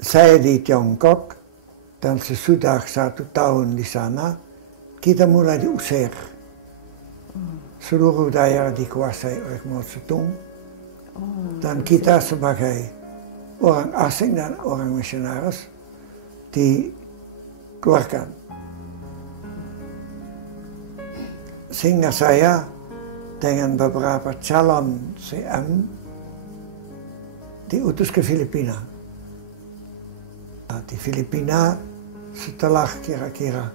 saya di Tiongkok dan sesudah 1 tahun di sana, kita mulai diusir. Seluruh daerah dikuasai oleh Mao Zedong. Dan kita sebagai orang asing dan orang misionaris dikeluarkan. Sehingga saya dengan beberapa calon CM diutus ke Filipina. Di Filipina setelah kira-kira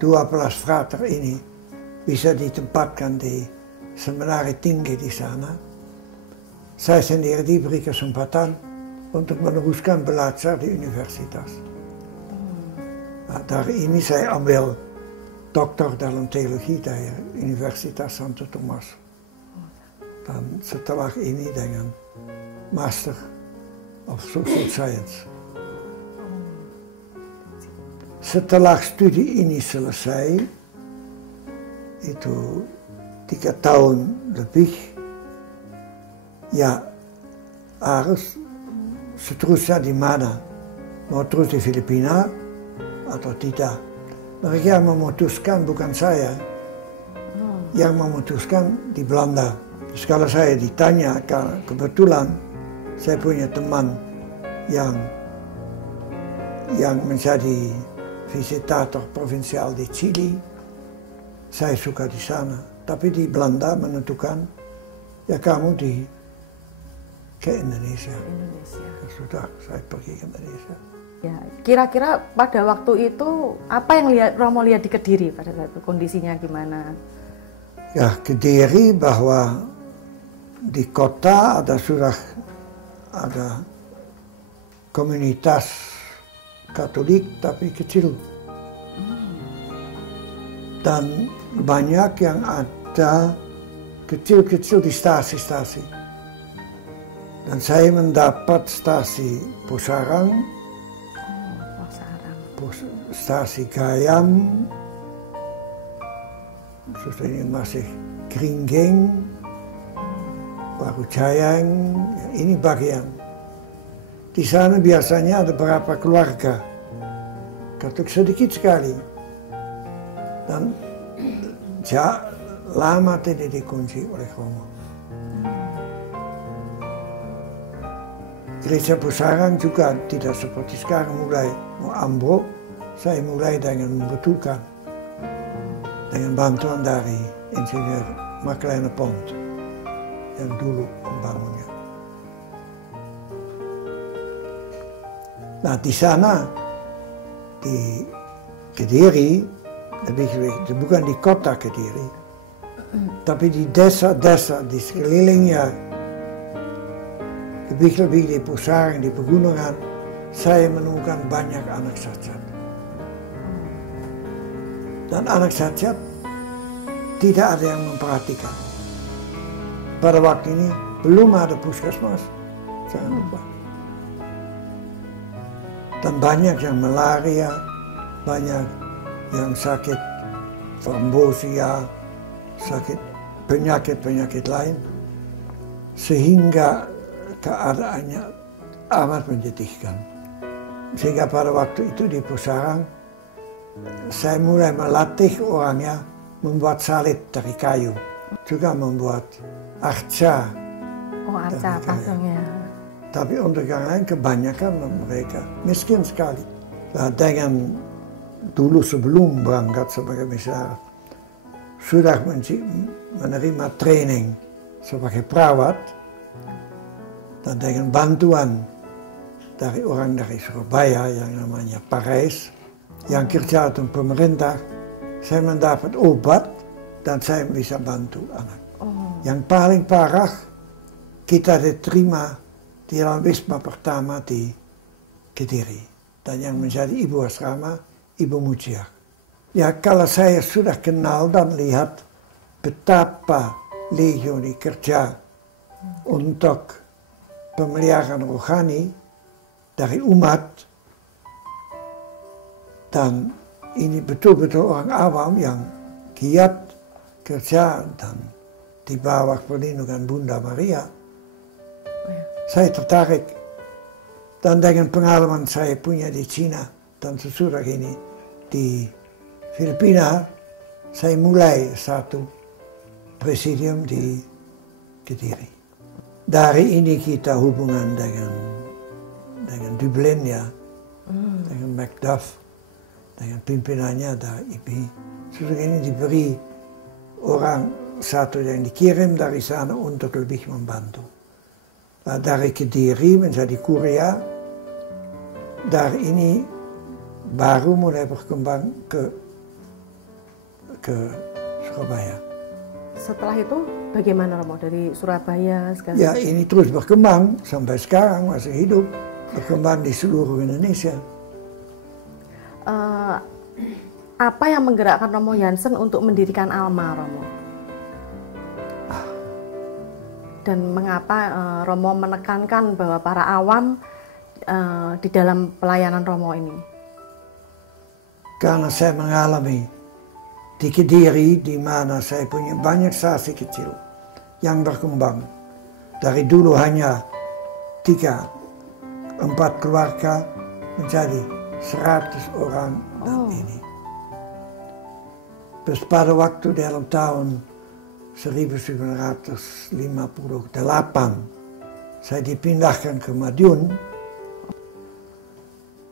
12 frater ini bisa ditempatkan di seminari tinggi di sana, saya sendiri diberi kesempatan untuk meneruskan belajar di universitas. Nah, dari ini saya ambil doktor dalam teologi dari Universitas Santo Tomas. Dan setelah ini dengan Master of Social Science. Setelah studi ini selesai, itu 3 tahun lebih, ya harus seterusnya di mana? Mau terus di Filipina atau tidak? Mereka memutuskan, bukan saya, yang memutuskan di Belanda. Terus kalau saya ditanya, kebetulan saya punya teman yang menjadi visitator provinsial di Chili, saya suka di sana. Tapi di Belanda menentukan, ya kamu ke Indonesia. Ya, sudah, saya pergi ke Indonesia. Ya, kira-kira pada waktu itu apa yang Romo lihat di Kediri pada saat itu, kondisinya gimana? Ya, Kediri bahwa di kota sudah ada komunitas Katolik tapi kecil. Dan banyak yang ada kecil-kecil di stasi-stasi. Dan saya mendapat stasi Pusarang, stasi Gayam, terus ini masih Kringgeng, Baru Jayang, ini bagian. Di sana biasanya ada beberapa keluarga, Katolik sedikit sekali. Dan lama tidak dikunci oleh Romo. Gereja Pusarang juga tidak seperti sekarang mulai mau ambruk. Saya mulai dengan membetulkan dengan bantuan dari Insinyur Macleana Pont yang dulu membangunnya. Nah, di sana di Kediri, bukan di kota Kediri, tapi di desa-desa di sekelilingnya, lebih-lebih di Pusarang, di pegunungan, saya menemukan banyak anak cacat. Dan anak cacat tidak ada yang memperhatikan. Pada waktu ini belum ada puskesmas, jangan lupa. Dan banyak yang malaria, banyak yang sakit trombosia, sakit penyakit-penyakit lain, sehingga keadaannya amat menyedihkan. Sehingga pada waktu itu di Pusarang, saya mulai melatih orangnya membuat salib dari kayu, juga membuat arca. Oh, arca pasangnya. Tapi untuk yang lain kebanyakan mereka miskin sekali. Nah, dengan dulu sebelum berangkat sebagai misionaris sudah menerima training sebagai perawat, dan dengan bantuan dari orang dari Surabaya yang namanya Parais yang kerja untuk pemerintah, saya mendapat obat dan saya bisa bantu anak. Yang paling parah kita diterima di dalam wisma pertama di Kediri, dan yang menjadi ibu asrama Ibu Mujiak. Ya, kalau saya sudah kenal dan lihat betapa Legioni kerja untuk pemeliharaan rohani dari umat, dan ini betul-betul orang awam yang giat kerja dan di bawah perlindungan Bunda Maria, saya tertarik Dan dengan pengalaman saya punya di Cina dan sesudah ini di Filipina, saya mulai satu presidium di Kediri. Dari ini kita hubungan dengan Dublin ya, dengan Macduff, dengan pimpinannya dari IPI. Sesudah ini diberi orang satu yang dikirim dari sana untuk lebih membantu. Nah, dari Kediri menjadi Korea, dari ini baru mulai berkembang ke Surabaya. Setelah itu bagaimana Romo dari Surabaya segala? Ya ini terus berkembang sampai sekarang masih hidup, berkembang di seluruh Indonesia. Apa yang menggerakkan Romo Jansen untuk mendirikan Alma, Romo? Dan mengapa Romo menekankan bahwa para awam di dalam pelayanan Romo ini? Karena saya mengalami di Kediri, di mana saya punya banyak saksi kecil yang berkembang. Dari dulu hanya 3-4 keluarga menjadi 100 orang dan ini. Terus pada waktu dalam tahun 1958 saya dipindahkan ke Madiun.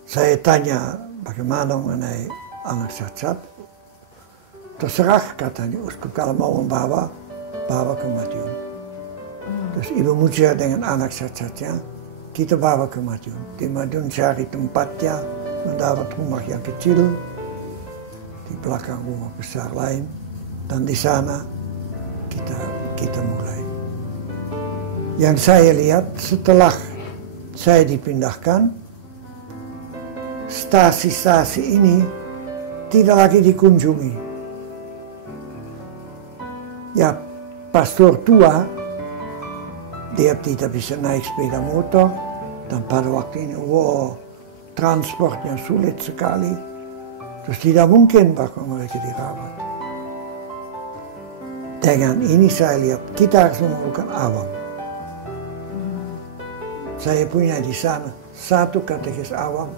Saya tanya bagaimana mengenai anak cacat. Terserah katanya uskup kalau mau membawa, bawa ke Madiun. Terus Ibu Mucia dengan anak cacatnya kita bawa ke Madiun. Di Madiun cari tempatnya, mendapat rumah yang kecil di belakang rumah besar lain, dan di sana kita mulai. Yang saya lihat setelah saya dipindahkan, stasi-stasi ini tidak lagi dikunjungi. Ya, pastor tua, dia tidak bisa naik sepeda motor, dan pada waktu ini, transportnya sulit sekali. Terus tidak mungkin bahkan mereka dirawat. Dengan ini saya lihat kita harus memerlukan awam. Saya punya di sana satu katekis awam.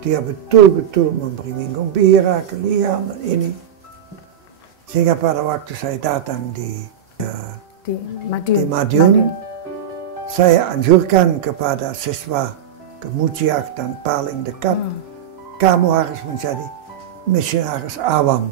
Dia betul-betul memberi minum bira, kalian dan ini. Sehingga pada waktu saya datang di Madiun, saya anjurkan kepada siswa kemuciak dan paling dekat, kamu harus menjadi misionaris awam.